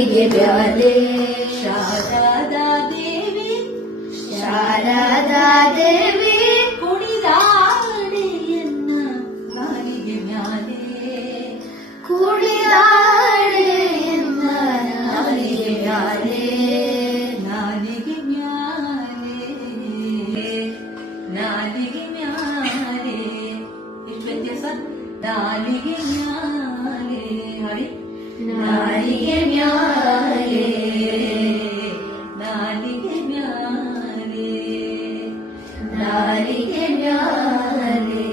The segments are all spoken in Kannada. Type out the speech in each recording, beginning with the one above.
ನಾಲಿಗೆ ಮ್ಯಾಲೆ ಶಾರದಾ ದೇವಿ ಶಾರದಾ ದೇವಿ ಕುಣಿದಾಡೆ ಎನ್ನ ನಾಲಿಗೆ ಮ್ಯಾಲೆ ಕುಣಿದಾಡೆ ಎನ್ನ ನಾಲಿಗೆ ಮ್ಯಾಲೆ ನಾಲಿಗೆ ಮ್ಯಾಲೆ ನಾಲಿಗೆ ಮ್ಯಾಲೆ ಎಷ್ಟು ವ್ಯತ್ಯಾಸ ನಾಲಿಗೆ ಮ್ಯಾಲೆ ಹಾಡಿ ನಾಲಿಗೆ ಮ್ಯಾಲೆ ನಾಲಿಗೆ ಮ್ಯಾಲೆ ನಾಲಿಗೆ ಮ್ಯಾಲೆ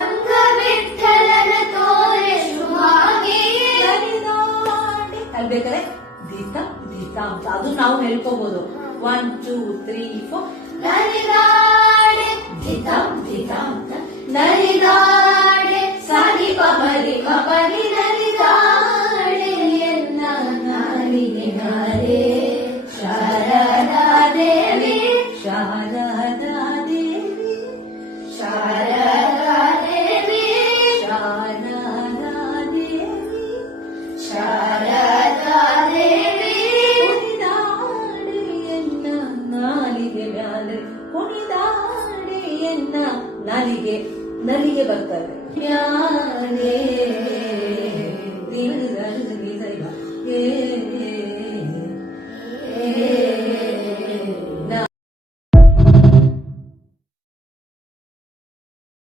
ಸಂಘ ವಿಠಲನ ತೋರೆ ಶುಭಾಗಿ ಅಲ್ಲಿ ಬೇಕಾದ್ರೆ ದೀತ ದೀತ ಅಂತ ಅದು ನಾವು ಹೇಳ್ಕೋಬಹುದು 1 2 3 4 ನಲಿದಾಡೆ ಧಿತಂ ಧಿತಂ ನಲಿದಾಡೆ ಸಾಗಿ ಪಪರಿ ಪಪರಿ ನಲಿದಾಡೆ ಎನ್ನ ನಾಲಿಗೆ ಮ್ಯಾಲೆ ಶಾರದಾ ದೇವಿ ಶಾರದಾ ದೇವಿ ಶಾರದಾ ದೇವಿ ಶಾರದಾ ದೇವಿ ಶಾರದಾ ದೇವಿ ಕುಣಿದಾಡೆ ಎನ್ನ ನಾಲಿಗೆ ಮ್ಯಾಲೆ ಕುಣಿದಾಡೆ ಎನ್ನ ನಾಲಿಗೆ ನಲಿಗೆ ಬರ್ತಾರೆ ಮ್ಯಾಲೆ ನೀನು